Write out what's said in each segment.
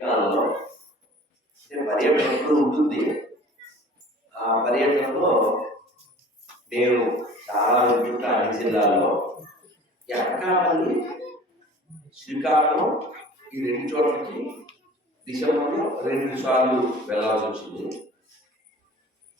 కాలంలో అంటే ఉంటుంది. ఆ పర్యటనలో నేను చాలా వింటుంటా అన్ని జిల్లాల్లో ఈ శ్రీకాకుళం ఈ రెండు చోట్లకి డిసెంబర్లో రెండు సార్లు వెళ్ళాల్సి వచ్చింది.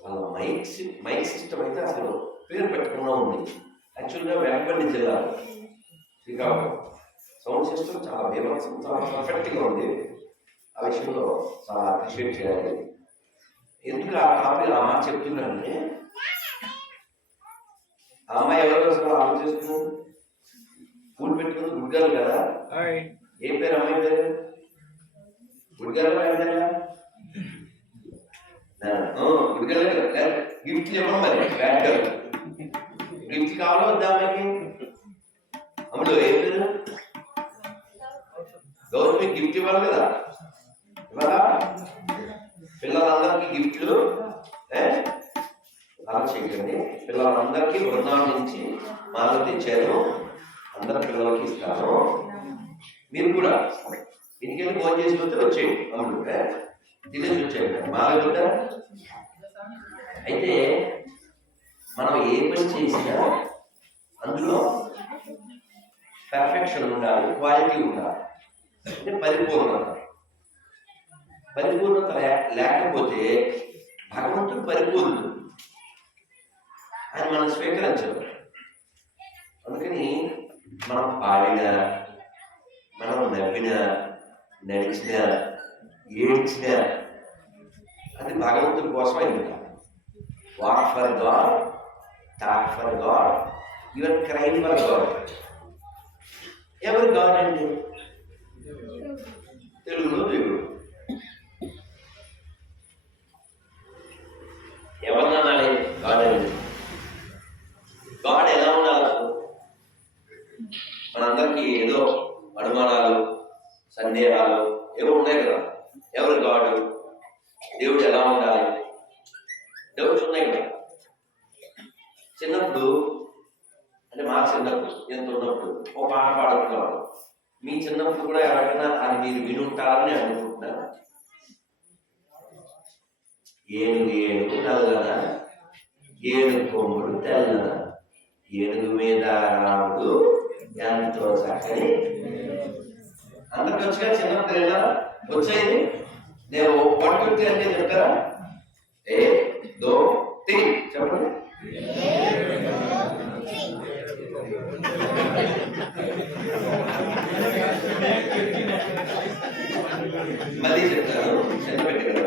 వాళ్ళ మైక్ సి- మైక్ సిస్టమ్ అయితే అసలు పేరు పెట్టకుండా ఉంది. యాక్చువల్గా వెనపల్లి జిల్లా శ్రీకాకుళం. సౌండ్ సిస్టమ్ చాలా బీభత్సం చాలా పర్ఫెక్ట్గా ఉంది. ఆ విషయంలో చాలా అప్రిషియేట్ చేయాలి. ఎందుకు ఆ టాపిక్ ఆ మాట చెప్తున్నానంటే ఆ అమ్మాయి ఎవరో అసలు ఆలోచిస్తుంది పూలు పెట్టుకుంది గుడ్గాలు కదా. ఏ పేరు అమ్మాయి పేరు? గుడ్గాలు గిఫ్ట్ చెప్పడం మరి బ్యాడ్ గర్ల్ గిఫ్ట్ కావాలో వద్దా అమ్మాయికి? అమ్ముడు ఏం పేరు? గవర్నమెంట్ గిఫ్ట్ ఇవ్వాలి కదా. పిల్లలందరికీ గిఫ్ట్లు ఏ? అలా పిల్లలందరికీ బృందావనం నుంచి మాల తెచ్చాను అందరి పిల్లలకి ఇస్తాను మీరు కూడా ఇంటికి ఫోన్ చేసి వస్తే వచ్చేయండి. అవును తినేసి వచ్చేయండి. మాల కూడా అయితే మనం ఏ పని చేసినా అందులో పర్ఫెక్షన్ ఉండాలి క్వాలిటీ ఉండాలి. అంటే పరిపూర్ణత. పరిపూర్ణత లేకపోతే భగవంతుడు పరిపూర్ణుడు. ఆయన మనం స్వీకరించడం. అందుకని మనం పాడిన మనం నవ్విన నడిచిన ఏడ్చిన అది భగవంతుడి కోసం అయింది walk for God talk for God even crime for God ఎవరు గాడ్ అండి? తెలుగులో దేవుడు. ఎవరినన్నాలి గాడ్ అండి గాడ్ ఎలా ఉండాలి? మనందరికీ ఏదో అనుమానాలు సందేహాలు ఏవో ఉన్నాయి కదా. ఎవరు గాడు? దేవుడు ఎలా ఉండాలి? డౌట్స్ ఉన్నాయి కదా. చిన్నప్పుడు అంటే మా చిన్నప్పుడు ఎంత ఉన్నప్పుడు ఒక పాట పాడుతున్నారు మీ చిన్నప్పుడు కూడా ఎవరికైనా అది మీరు వినుంటారని అనుకుంటున్నాను. ఏనుగు ఏనుగు నల్లన ఏనుగు కొమ్ముడు తెల్లన ఏనుగు మీద రాముడు ఎంతో చక్కని అందరికి వచ్చిగా చిన్న వెళ్ళారా? వచ్చేది నేను వన్ టూ త్రీ అంటే చెప్తారా? ఏ దో త్రీ చెప్పండి. మళ్ళీ చెప్తాను. చనిపెట్టి కదా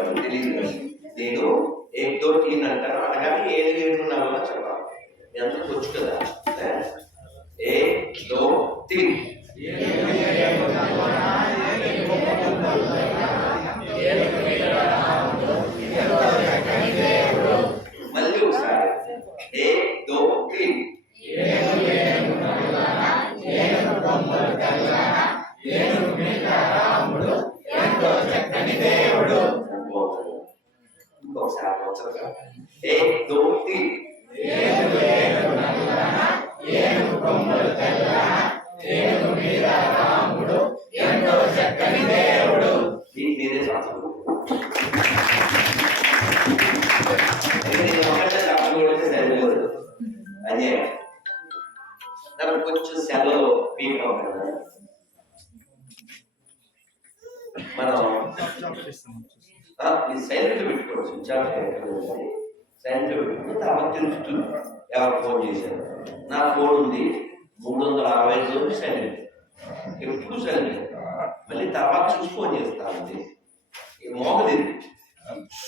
మోగదు ఇది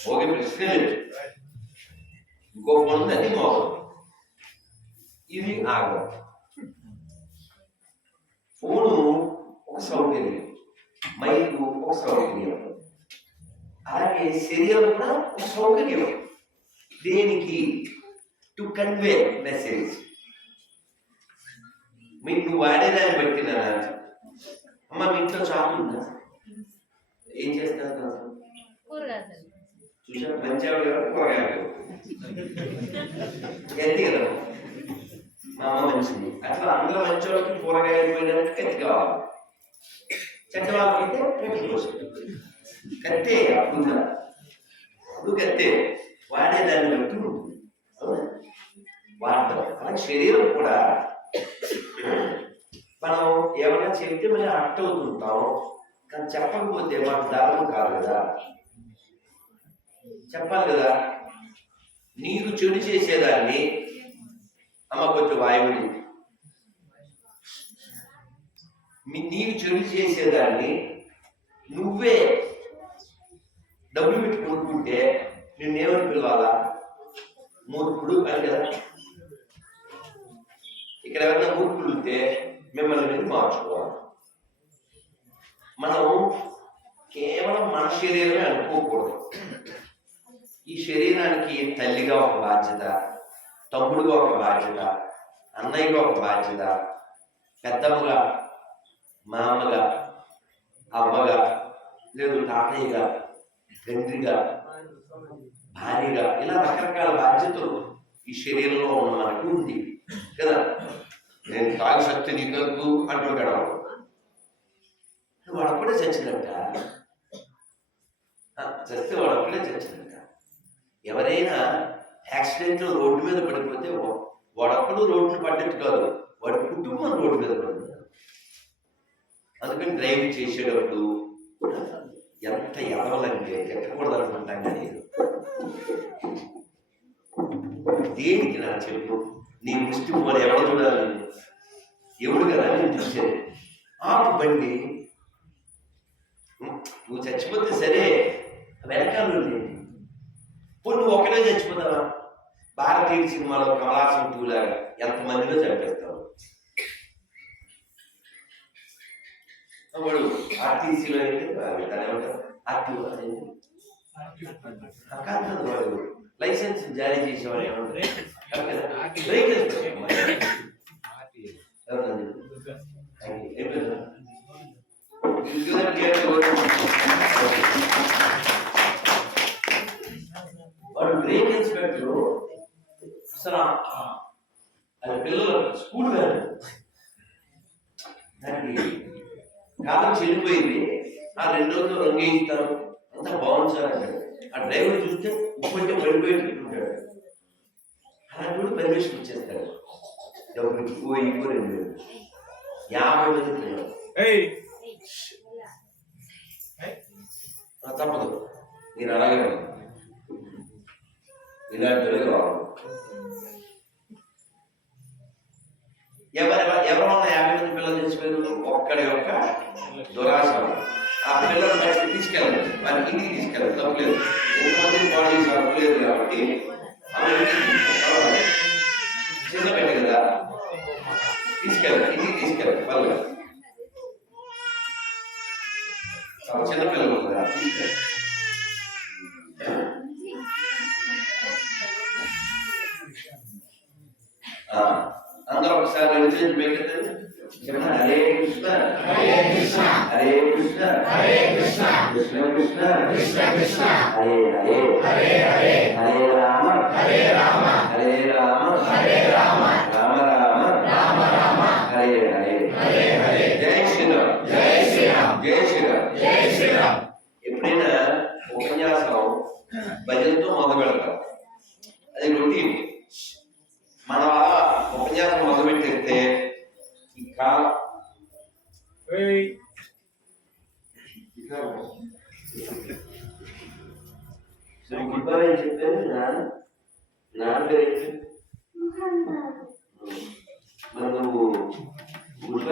మోగే ప్రశ్నే లేదు ఇంకో ఫోన్ ఉంది అది మోగదు ఇది ఆగదు ఫోను ఒక సౌకర్యం మైకు ఒక సౌకర్యం అలాగే శరీరం కూడా ఒక సౌకర్యం దేనికి టు కన్వే మెసేజ్ మీకు నువ్వు వాడేదాన్ని బట్టి నా అమ్మ మీ ఇంట్లో చాలు ఉందా ఏం చేస్తారు దాంతో? చూసారా కాబట్టి కూరగాయలు ఎత్తి కదా. మా అమ్మ మంచిది. అట్లా అందరూ మంచి వాళ్ళకి కూరగాయలు పోయినట్టు ఎత్తి కావాలి. చెడ్డ వాళ్ళకైతే పెట్టి కత్తే అప్పుడు అప్పుడు కత్తే. వాడే దాన్ని బట్టి ఉంటుంది. అవునా? వాడటం శరీరం కూడా మనం ఏమైనా చెప్తే మనం అట్ట అవుతుంటాం. కానీ చెప్పకపోతే మనకు ధర్మం కాదు కదా. చెప్పాలి కదా? నీకు చెడు చేసేదాన్ని అమ్మ కొంచెం వాయువుని మీ నీకు చెడు చేసేదాన్ని నువ్వే డబ్బులు పెట్టి కొనుక్కుంటే నిన్నేమని పిలవాలా? మూర్ఖుడు అని కదా? ఇక్కడ ఎవరైనా మూర్ఖులు ఉంటే మిమ్మల్ని మీరు మార్చుకోవాలి. మనం కేవలం మన శరీరమే అనుకోకూడదు. ఈ శరీరానికి తల్లిగా ఒక బాధ్యత తమ్ముడుగా ఒక బాధ్యత అన్నయ్యగా ఒక బాధ్యత పెద్దమ్మగా మామగా అమ్మగా లేదు తాతయ్యగా తండ్రిగా భార్యగా ఇలా రకరకాల బాధ్యతలు ఈ శరీరంలో ఉన్న మనకు ఉంది కదా? నేను తాగి శక్తి నీకు అంటుంటాడు వాడు. వాడు అప్పుడే చచ్చినట్ట? చస్తే వాడు అప్పుడే చచ్చినట్ట? ఎవరైనా యాక్సిడెంట్ రోడ్డు మీద పడిపోతే వాడప్పుడు రోడ్డును పడ్డట్టు కాదు వాడి కుటుంబం రోడ్డు మీద పడుతుంది. అందుకని డ్రైవింగ్ చేసేటప్పుడు ఎంత ఎదవలంటే ఎక్కకూడదు అనుకుంటాం కానీ దేనికి నా చెప్పు? నీ ముష్టి పోని ఎవరు చూడాలి? ఎవడు కదా నేను చూసేది? ఆపు బండి. నువ్వు చచ్చిపోతే సరే వెనకాల ఉంది నువ్వు ఒకటే చచ్చిపోతావా? భారతీయ సినిమాలో కమలాసం టూ లాగా ఎంతమందిలో చంపేస్తావు? వాడు ఆర్టీసీలో అయితే దాని ఏమంటారు? ఆర్టీ కాదు వాడు. లైసెన్స్ జారీ చేసేవాడు ఏమంటారు? వెహికల్స్ అసలు అది పిల్లలు స్కూల్ వ్యాన్ దానికి కాలం చెడిపోయింది. ఆ రెండు రోజులు రంగేయిస్తారు అంతా బాగుంది సార్ అంటాడు ఆ డ్రైవర్ చూస్తే ఉప్పంటే పడిపోయేటట్టుంటాడు అలాంటి కూడా పర్మిషన్ ఇచ్చేస్తాడు. డబ్బులు ఎక్కువ ఎక్కువ రెండు యాభై మంది తప్పదు నేను అలాగే ఉన్నాను. ఇలాంటి వాళ్ళు కావాలి ఎవరి ఎవరి యాభై మంది పిల్లలు చచ్చిపోయారు ఒక్కడి యొక్క దురాశ ఆ పిల్లలు బయటకు తీసుకెళ్ళాలి వారి ఇంటికి తీసుకెళ్ళదు తప్పలేదు ఎంతమంది బాడీ తప్పలేదు కాబట్టి చిన్న పెట్టి కదా. తీసుకెళ్ళాలి ఇంటికి తీసుకెళ్ళాలి పర్లేదు. చిన్న పిల్లలు కదా తీసుకెళ్ళాలి కృష్ణ కృష్ణ కృష్ణ కృష్ణ హరే హరే హరే హరే హరే రామ హరే రామ హరే రామ హరే రామ రామ రామ రామ రామ హరే హరే హరే హరే జై శ్రీరామ్ జై శ్రీరామ్ జై శ్రీరామ్ జై ఏంటి? మరి నువ్వు గుడ్